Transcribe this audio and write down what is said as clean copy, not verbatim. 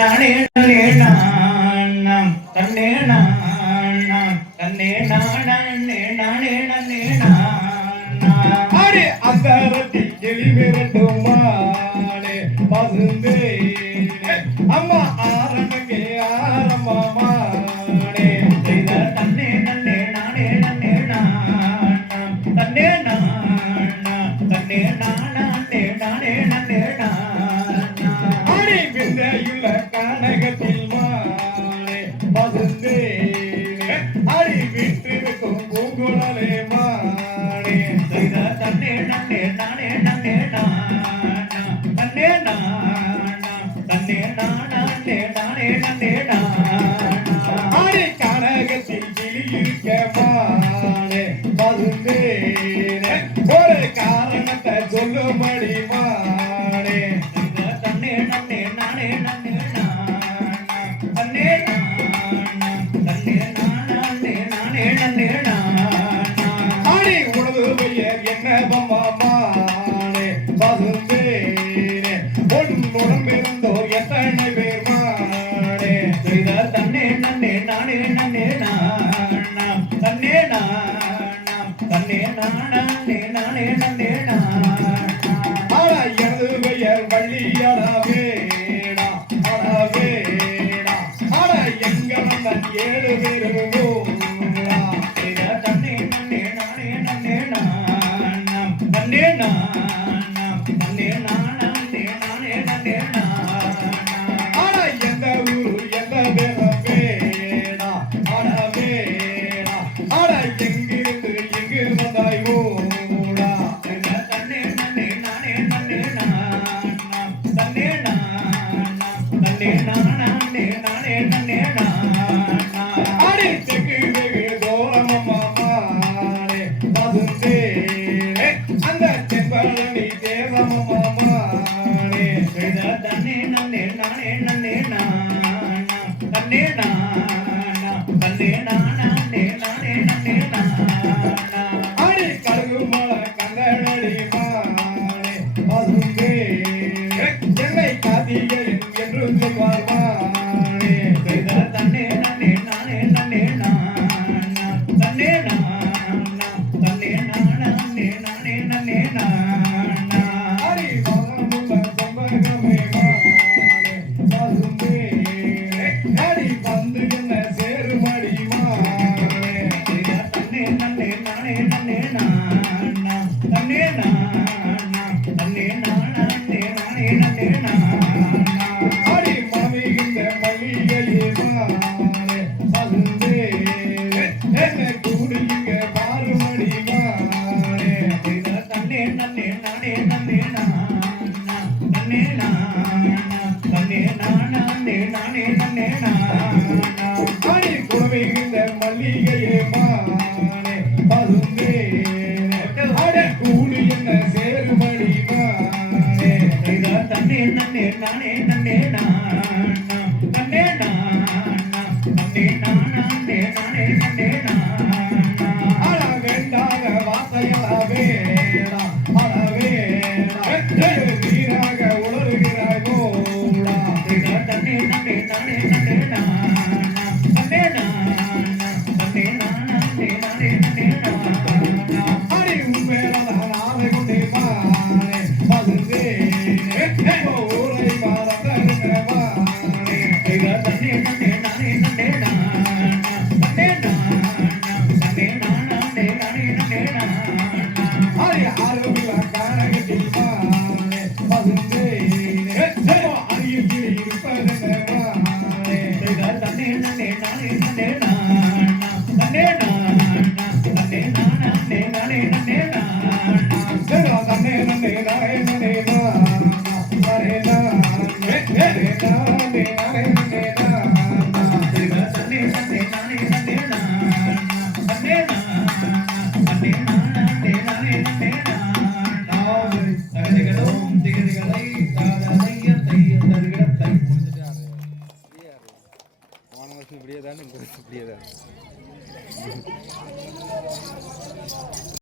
நானே நானே நாம் தன்னே நாம் தன்னே நானே நானே நானே ஆடி அந்தரத்தி கிளி விரட்டுமானே பசுந்தே அம்மா ஆரணங்கே ஆரம்பமானே செய்த தன்னே நன்னே நானே நன்னே நாம் தன்னே தன்னே நானே நானே நன்னே ஆடி விந்தையுள்ள கனகத்தில் மானே பசுந்தே ஆடி விட்டிருக்கும் பூங்குழலே மானே செய்த தன்னே நன்னே நானே நன்னே தன்னே தன்னே நானே நானே நன்னே ஆடி கனகத்தில் கிளி இருக்க மானே பசுந்தே ஒரு காரணத்தை சொல்லும்படி மானே தன்னே நன்னே நானே நன்னே தன்னே தன்னே நானே நானே நன்னே ஆடி உனது பெயர் என்ன மானே பசுந்தே உடம்பிருந்தோ எத்தனை பேர் மானே செய்த தன்னே நன்னே நானே நன்னே தன்னே தன்னே நானே நானே நன்னே ஆனா எனது பெயர் வள்ளியடவேடா அடவேடா ஆனா எங்களன் 7 பேரும் செய்த தன்னே நன்னே நானே நன்னே தன்னே தன்னே நானே நானே நன்னே ஆனா எந்த ஊரு எந்த பேரம் வேடா அடவேடா ஆனா எங்கிருந்து எங்கு வந்தாய் ஓடா தன்னே நன்னே நானே நன்னே தன்னே தன்னே நானே நானே நன்னே ஆடி தெற்கு வெகு தூரமானே பசுந்தே அந்த தென்பழனி தேவமானே செய்த தன்னே நன்னே நானே நன்னே தன்னே தன்னே நானே நானே நன்னே ஆடி கழுகுமல கந்தனடி மானே பசுந்தே என்னை காத்தியன் என்று சொல்வார் மானே செய்த தன்னே நன்னே நானே நன்னே தன்னே தன்னே நானே நானே நன்னே ஆடி மகமுள்ள செம்பகமே மானே பசுந்தே ஆடி வந்து என்ன சேருமடி மானே செய்த தன்னே நன்னே நானே நன்னே தன்னே தன்னே நானே நானே நன்னே ஆடி மமிகின்ற மல்லிகையே மானே பசுந்தே என்ன கூடுங்க பாருமடி மானே செய்த தன்னே நன்னே நானே நன்னே தன்னே தன்னே நானே நானே நன்னே ஆடி குழமிகின்ற மல்லிகையே மானே பசுந்தே ஆடி கூடு என்ன சேருமடி மானே செய்த தன்னே நன்னே நானே நன்னே தன்னே தன்னே நானே நானே நன்னே அட வேண்டாக வார்த்தைகள வேடா அட வேடா வீராக உளறுகிறாய் போடா செய்த தன்னே நன்னே நானே நன்னே தன்னே தன்னே நானே நானே நன்னே அடி உண்மையான ஆவை கொண்டே மானே பசுந்தே ஊரை மறந்தருங்க மானே செய்த தன்னே நன்னே நானே நன்னே தன்னே தன்னே நானே நானே நன்னே அடி ஆரோக்கிய காரகத்தில் மானே பசுந்தே அடியில் இருப்பதென்ன மானே செய்த தன்னே நன்னே நானே நன்னே தன்னே தன்னே நானே நானே நன்னே தன்னே நன்னே நானே நன்னே நானே நானே நானே செய்த தன்னே நன்னே நானே நன்னே தன்னே தன்னே நானே நானே நன்னே தகதிகளோம் திகதிகளை தாதைய தைய தருகிடத்தை போன வருஷம் இப்படியே தான் இந்த வருஷம் இப்படியே தான்